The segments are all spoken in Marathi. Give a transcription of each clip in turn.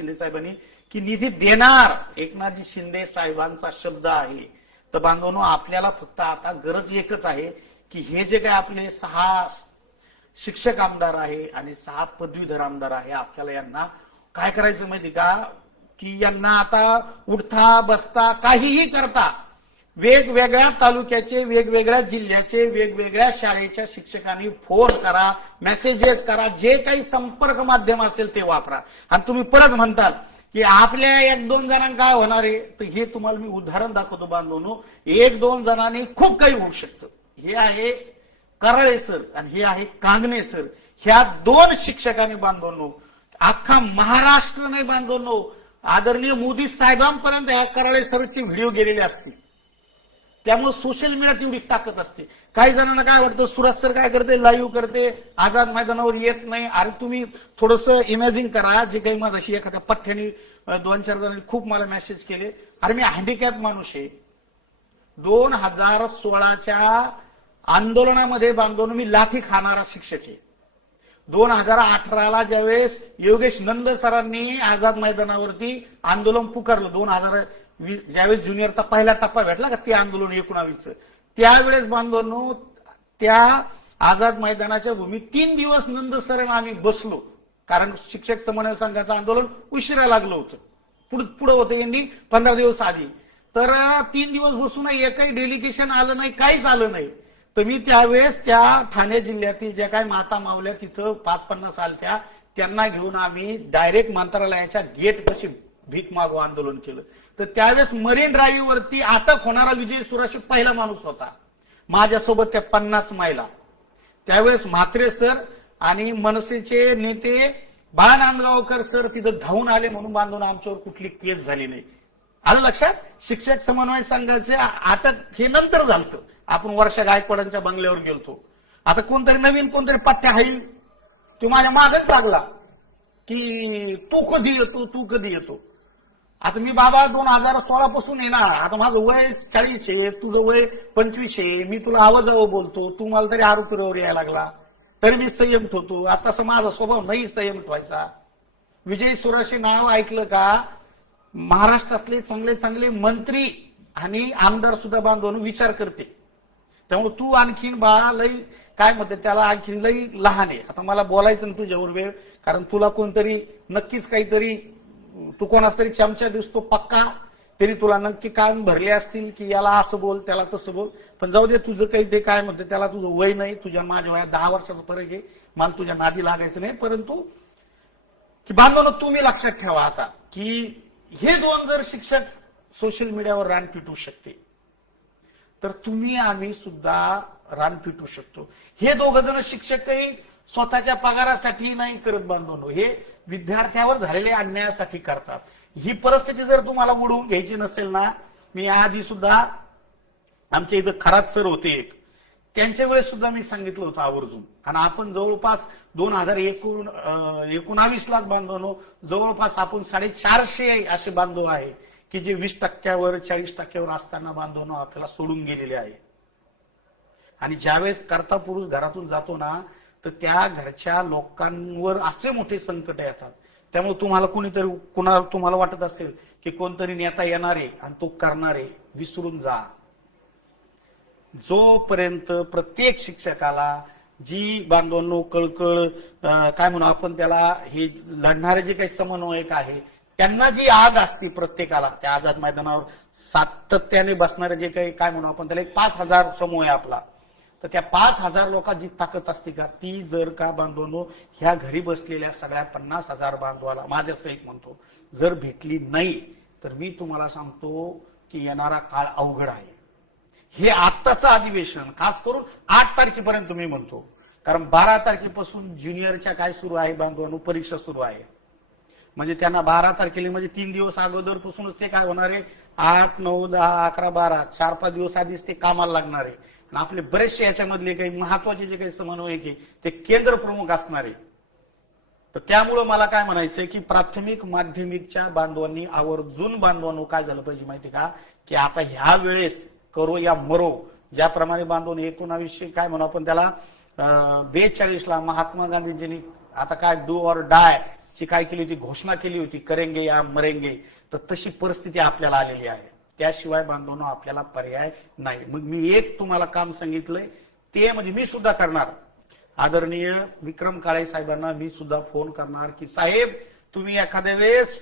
शिंदे साहेबांनी की निधी देणार एकनाथजी शिंदे साहेबांचा शब्द आहे. तर बांधवांनो आपल्याला फक्त आता गरज एकच आहे की हे जे काय आपले सहा शिक्षक आमदार आहे आणि सहा पदवीधर आमदार आहे आपल्याला यांना काय करायचं माहिती का? की यांना आता उठता बसता काहीही करता वेगवेगळ्या तालुक्याचे वेगवेगळ्या जिल्ह्याचे वेगवेगळ्या शाळेच्या शिक्षकांनी फोन करा मेसेजेस करा जे काही संपर्क माध्यम असेल ते वापरा. आणि तुम्ही परत म्हणतात की आपल्या एक दोन जणांना काय होणार आहे? तर हे तुम्हाला मी उदाहरण दाखवतो बांधवनो. एक दोन जणांनी खूप काही होऊ शकतं. हे आहे कराळे सर आणि हे आहे कांगणे सर. ह्या दोन शिक्षकांनी बांधवनो अख्खा महाराष्ट्र नाही बांधवनो. आदरणीय मोदी साहेबांपर्यंत ह्या कराळे सरची व्हिडिओ गेलेले असतील. त्यामुळे सोशल मीडियात एवढी टाकत असते. काही जणांना काय वाटतं सुरज सर काय करते? लाईव्ह करते. आझाद मैदानावर येत नाही. अरे तुम्ही थोडस इमॅजिन करा. जे काही माझ्याशी एखाद्या पठ्ठ्याने दोन चार जणांनी खूप मला मेसेज केले. अरे मी हँडिकॅप माणूस आहे. दोन हजार सोळाच्या आंदोलनामध्ये बांधून मी लाठी खाणारा शिक्षक आहे. दोन हजार अठराला ज्यावेळेस योगेश नंद सरांनी आझाद मैदानावरती आंदोलन पुकारलं दोन हजार ज्यावेळेस ज्युनियरचा पहिला टप्पा भेटला का ते आंदोलन एकोणावीसचं. त्यावेळेस बांधवांनो त्या आझाद मैदानाच्या भूमीत तीन दिवस नंद सरांना आम्ही बसलो. कारण शिक्षक समन्वय संघाचं आंदोलन उशिरा लागलं होतं. पुढे पुढं होतं यांनी पंधरा दिवस आधी. तर तीन दिवस बसून एकही डेलिगेशन आलं नाही काहीच आलं नाही. तर मी त्यावेळेस त्या ठाणे जिल्ह्यातील ज्या काही माता मावल्या तिथं पाच पन्नास आलत्या त्यांना घेऊन आम्ही डायरेक्ट मंत्रालयाच्या गेट कशी भीक मागू आंदोलन केलं. तर त्यावेळेस मरीन ड्राईव्हवरती अटक होणारा विजय सुराशी पहिला माणूस होता. माझ्यासोबत त्या पन्नास मायला. त्यावेळेस म्हात्रे सर आणि मनसेचे नेते बाळा नांदगावकर सर तिथं धावून आले म्हणून बांधून आमच्यावर कुठली केस झाली नाही. आलं लक्षात? शिक्षक समन्वय संघाचे अटक हे नंतर झालं आपण वर्षा गायकवाडांच्या बंगल्यावर गेलतो. आता कोणतरी नवीन कोणतरी पट्ट्या हाईल तो माझ्या मागच लागला की तू कधी येतो तू कधी येतो? आता मी बाबा दोन हजार सोळा पासून येणार. आता माझं वय चाळीस आहे तुझं वय पंचवीस आहे. मी तुला आवाजावं बोलतो. तू मला तरी आरोपीवर यायला लागला. तरी मी संयम होतो. आता तसं माझा स्वभाव नाही संयम व्हायचा. विजय सुराशी नाव ऐकलं का? महाराष्ट्रातले चांगले चांगले मंत्री आणि आमदार सुद्धा बांधून विचार करते. त्यामुळे तू आणखीन बाळा लई काय म्हणते त्याला आणखीन लई लहान आहे. आता मला बोलायचं ना तुझ्यावर वेळ कारण तुला कोणतरी नक्कीच काहीतरी तू कोणाच तरी चमचा दिसतो पक्का. तरी तुला नक्की कान भरले असतील की याला असं बोल त्याला तसं बोल. पण जाऊ दे तुझं काही ते काय म्हणते त्याला तुझं वय नाही तुझ्या माझ्या वयात दहा वर्षाचा फरक आहे. मला तुझ्या नादी लागायचं नाही. परंतु की बांधवांना तुम्ही लक्षात ठेवा आता की हे दोन जर शिक्षक सोशल मीडियावर रान पिटू शकते तर तुम्ही आम्ही सुद्धा रान पिटू शकतो. हे दोघ जण शिक्षकही स्वतःच्या पगारासाठी नाही करत बांधवनो. हे विद्यार्थ्यावर झालेल्या अन्यायासाठी करतात. ही परिस्थिती जर तुम्हाला उडवून घ्यायची नसेल ना मी आधी सुद्धा आमच्या इथं खरात सर होते एक. त्यांच्या वेळेस सुद्धा मी सांगितलं होतं आवर्जून. आणि आपण जवळपास दोन हजार एकूण एकोणावीस लाख बांधवनो जवळपास आपण साडेचारशे असे बांधव आहे की जे वीस टक्क्यावर चाळीस टक्क्यावर असताना बांधवनो आपल्याला सोडून गेलेले आहे. आणि ज्यावेळेस करता पुरुष घरातून जातो ना तर त्या घरच्या लोकांवर असे मोठे संकट येतात. त्यामुळे तुम्हाला कुणीतरी कुणाला तुम्हाला वाटत असेल की कोणतरी नेता येणार आहे आणि तो करणारे विसरून जा. जोपर्यंत प्रत्येक शिक्षकाला जी बांधवांनो कळकळ काय म्हणू आपण त्याला हे लढणारे जे काही समन्वयक आहे त्यांना जी आग असते प्रत्येकाला त्या आझाद मैदानावर सातत्याने बसणारे जे काही काय म्हणू आपण त्याला एक पाच हजार समूह आहे आपला. तर त्या पाच हजार लोकांची ताकद असते का ती जर का बांधवांनो ह्या घरी बसलेल्या सगळ्या पन्नास हजार बांधवाला माझ्या सहित म्हणतो जर भेटली नाही तर मी तुम्हाला सांगतो की येणारा काळ अवघड आहे. हे आत्ताचं अधिवेशन खास करून आठ तारखेपर्यंत मी म्हणतो. कारण बारा तारखेपासून ज्युनियरच्या काय सुरू आहे बांधवांनो परीक्षा सुरू आहे. म्हणजे त्यांना बारा तारखेला म्हणजे तीन दिवस अगोदरपासूनच ते काय होणार आहे? आठ नऊ दहा अकरा बारा चार पाच दिवस आधीच ते कामाला लागणार आहे. आपले बरेचसे याच्यामधले काही महत्त्वाचे जे काही समन्वयक आहे ते केंद्र प्रमुख असणारे. तर त्यामुळं मला काय म्हणायचंय की प्राथमिक माध्यमिकच्या बांधवांनी आवर्जून बांधवांनो काय झालं पाहिजे माहिती का? की आता ह्या वेळेस करो या मरो. ज्याप्रमाणे बांधून एकोणावीसशे काय म्हणू आपण त्याला बेचाळीसला महात्मा गांधीजींनी आता काय डू ऑर डाय ची काय केली होती घोषणा केली होती करेंगे या मरेंगे. तर तशी परिस्थिती आपल्याला आलेली आहे. त्याशिवाय बांधवांनो आपल्याला पर्याय नाही. मग मी एक तुम्हाला काम सांगितलंय ते म्हणजे मी सुद्धा करणार. आदरणीय विक्रम काळे साहेबांना मी सुद्धा फोन करणार की साहेब तुम्ही एखाद्या वेळेस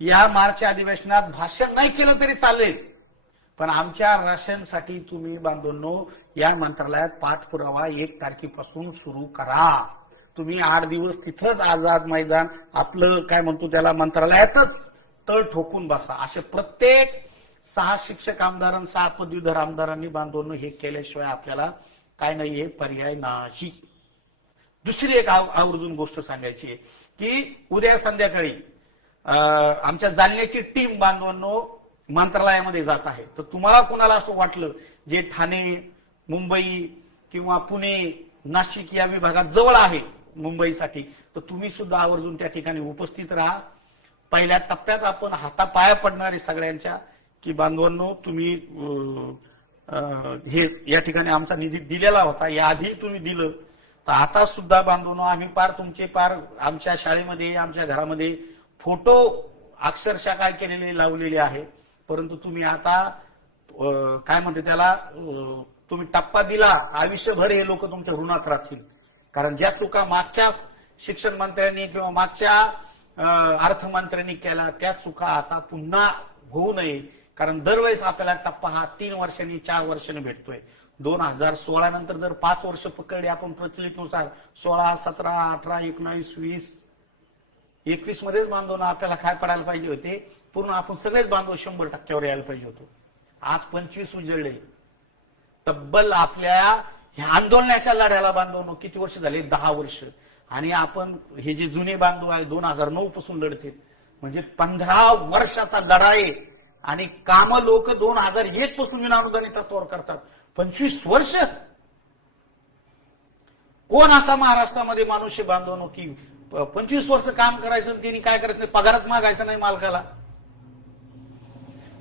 या मार्च अधिवेशनात भाषण नाही केलं तरी चालेल. पण आमच्या राशनसाठी तुम्ही बांधवांनो या मंत्रालयात पाठपुरावा एक तारखेपासून सुरू करा. तुम्ही आठ दिवस तिथंच आझाद मैदान आपलं काय म्हणतो त्याला मंत्रालयातच तळ ठोकून बसा. असे प्रत्येक सहा शिक्षक आमदार आणि सहा पदवीधर आमदारांनी बांधवणं हे केल्याशिवाय आपल्याला काय नाहीये पर्याय नाही. दुसरी एक आव- आवर्जून गोष्ट सांगायची आहे की उद्या संध्याकाळी अं, आमच्या जालन्याची टीम बांधवांनो मंत्रालयामध्ये जात आहे. तर तुम्हाला कुणाला असं वाटलं जे ठाणे मुंबई किंवा पुणे नाशिक या विभागात जवळ आहे मुंबईसाठी तर तुम्ही सुद्धा आवर्जून त्या ठिकाणी उपस्थित राहा. पहिल्या टप्प्यात आपण हातापाया पडणारे सगळ्यांच्या की बांधवांनो तुम्ही हे या ठिकाणी आमचा निधी दिलेला होता याआधी तुम्ही दिलं. तर आता सुद्धा बांधवांनो आम्ही पार तुमचे पार आमच्या शाळेमध्ये आमच्या घरामध्ये फोटो अक्षरशः काय केलेले लावलेले आहे. परंतु तुम्ही आता काय म्हणते त्याला तुम्ही टप्पा दिला आयुष्यभर हे लोक तुमच्या ऋणात राहतील. कारण ज्या चुका मागच्या शिक्षण मंत्र्यांनी किंवा मागच्या अर्थमंत्र्यांनी केला त्या चुका आता पुन्हा होऊ नये. कारण दरवेळेस आपल्याला टप्पा हा तीन वर्षांनी चार वर्षांनी भेटतोय. दोन हजार सोळा नंतर जर पाच वर्ष पकडले आपण प्रचलितनुसार सोळा सतरा अठरा एकोणावीस वीस एकवीस मध्येच बांधवून आपल्याला काय पडायला पाहिजे होते. पूर्ण आपण सगळेच बांधव शंभर टक्क्यावर यायला पाहिजे होतो. आज पंचवीस उजळले. तब्बल आपल्या ह्या आंदोलनाच्या लढ्याला बांधवून किती वर्ष झाले? दहा वर्ष. आणि आपण हे जे जुने बांधव आहे दोन हजार नऊ पासून लढते म्हणजे पंधरा वर्षाचा लढा आहे आणि काम लोक दोन हजार एक पासून विना अनुदानी तत्वावर करतात. पंचवीस वर्ष? कोण असा महाराष्ट्रामध्ये माणूस आहे बांधवनो की पंचवीस वर्ष काम करायचं आणि त्यांनी काय करायचं नाही, पगारच मागायचं नाही मालकाला.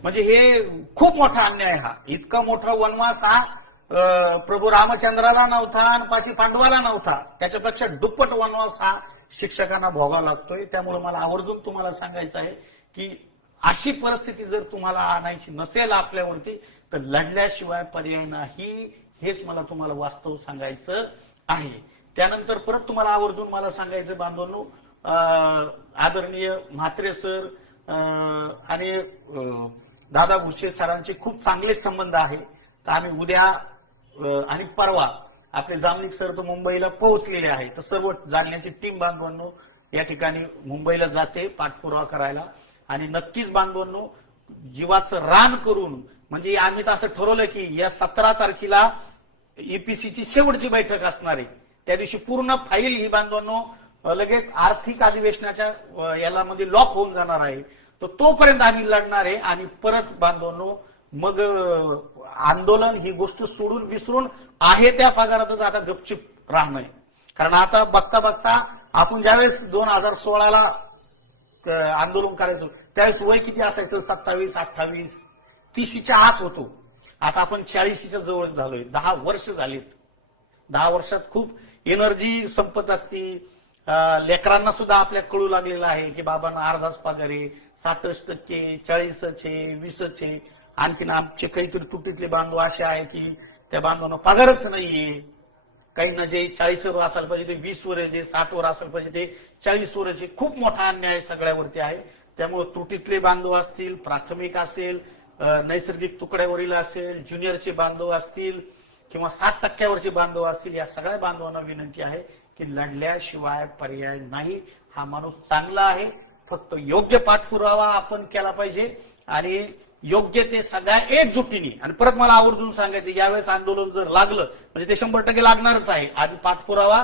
म्हणजे हे खूप मोठा अन्याय हा. इतका मोठा वनवास हा प्रभू रामचंद्राला नव्हता आणि पाशी पांडवाला नव्हता. त्याच्यापेक्षा दुप्पट वनवास हा शिक्षकांना भोगावा लागतोय. त्यामुळे मला आवर्जून तुम्हाला सांगायचं आहे की अशी परिस्थिती जर तुम्हाला आणायची नसेल आपल्यावरती तर लढल्याशिवाय पर्याय नाही. हेच मला तुम्हाला वास्तव सांगायचं आहे. त्यानंतर परत तुम्हाला आवर्जून मला सांगायचं बांधवांनो आदरणीय म्हात्रे सर आणि दादा भुसे सरांचे खूप चांगले संबंध आहे. तर आम्ही उद्या आणि परवा आपले जामनिक सर तर मुंबईला पोहोचलेले आहे तर सर्व जागण्याची टीम बांधवांनो या ठिकाणी मुंबईला जाते पाठपुरावा करायला. आणि नक्कीच बांधवांनो जीवाचं रान करून म्हणजे आम्ही तर असं ठरवलं की या सतरा तारखेला ईपीसीची शेवटची बैठक असणार आहे. त्या दिवशी पूर्ण फाईल ही बांधवांनो लगेच आर्थिक अधिवेशनाच्या याला मध्ये लॉक होऊन जाणार आहे. तर तोपर्यंत आम्ही लढणार आहे आणि परत बांधवांनो मग आंदोलन ही गोष्ट सोडून विसरून आहे त्या पगारातच आता गपचिप राहणं कारण आता बघता बघता आपण ज्यावेळेस दोन हजार सोळाला आंदोलन करायचो त्यावेळेस वय किती असायचं? सत्तावीस अठ्ठावीस. तीसीच्या आत होतो. आता आपण चाळीसीच्या जवळ झालोय. दहा वर्ष झालीत. दहा वर्षात खूप एनर्जी संपत असती. लेकरांना सुद्धा आपल्या कळू लागलेलं आहे की बाबांना अर्धाच पगार आहे. साठच टक्के चाळीसच आहे वीसच आहे. आणखीन आमचे काहीतरी तुटीतले बांधव असे आहे की त्या बांधवांना पगारच नाहीये. काहींना जे चाळीस वर असायला पाहिजे ते वीस वर आहे जे साठ वर असायला पाहिजे ते चाळीस वर आहे. खूप मोठा अन्याय सगळ्यावरती आहे. त्यामुळे त्रुटीतले बांधव असतील प्राथमिक असेल नैसर्गिक तुकड्यावरील असेल ज्युनियरचे बांधव असतील किंवा सात टक्क्यावरचे बांधव असतील या सगळ्या बांधवांना विनंती आहे की लढल्याशिवाय पर्याय नाही. हा माणूस चांगला आहे. फक्त योग्य पाठपुरावा आपण केला पाहिजे आणि योग्य ते सगळ्या एकजुटीने आणि परत मला आवर्जून सांगायचं यावेळेस आंदोलन जर लागलं म्हणजे ते शंभर टक्के लागणारच आहे. आधी पाठपुरावा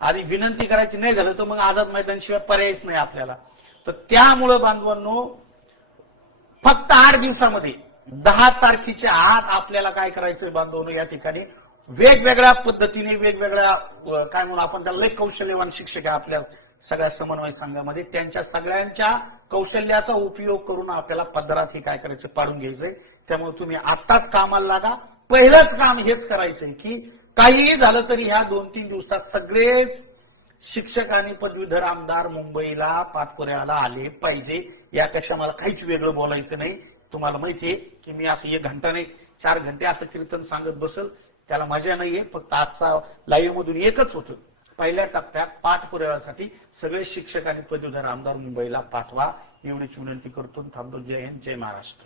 आधी विनंती करायची नाही झालं तर मग आझाद मैदानशिवाय पर्यायच नाही आपल्याला. तर त्यामुळं बांधवांनो फक्त आठ दिवसामध्ये दहा तारखेच्या आत आपल्याला काय करायचं बांधवनो या ठिकाणी वेगवेगळ्या पद्धतीने वेगवेगळ्या काय म्हणून आपण त्याला लय कौशल्यवान शिक्षक आहे आपल्या सगळ्या समन्वय संघामध्ये. त्यांच्या सगळ्यांच्या कौशल्याचा उपयोग करून आपल्याला पदरात हे काय करायचं पाडून घ्यायचंय. त्यामुळे तुम्ही आत्ताच कामाला लागा. पहिलंच काम हेच करायचंय की काहीही झालं तरी ह्या दोन तीन दिवसात सगळेच शिक्षक आणि पदवीधर आमदार मुंबईला पाठपुऱ्याला आले पाहिजे. यापेक्षा मला काहीच वेगळं बोलायचं नाही. तुम्हाला माहितीये की मी असं एक घंटा नाही चार घंटे असं कीर्तन सांगत बसल. त्याला मजा नाहीये फक्त आजचा लाईव्ह मधून एकच होतं. पहिल्या टप्प्यात पाठपुराव्यासाठी सगळे शिक्षक आणि पदवीधर आमदार मुंबईला पाठवा. एवढीच विनंती करतो. थांबतो. जय हिंद जय महाराष्ट्र.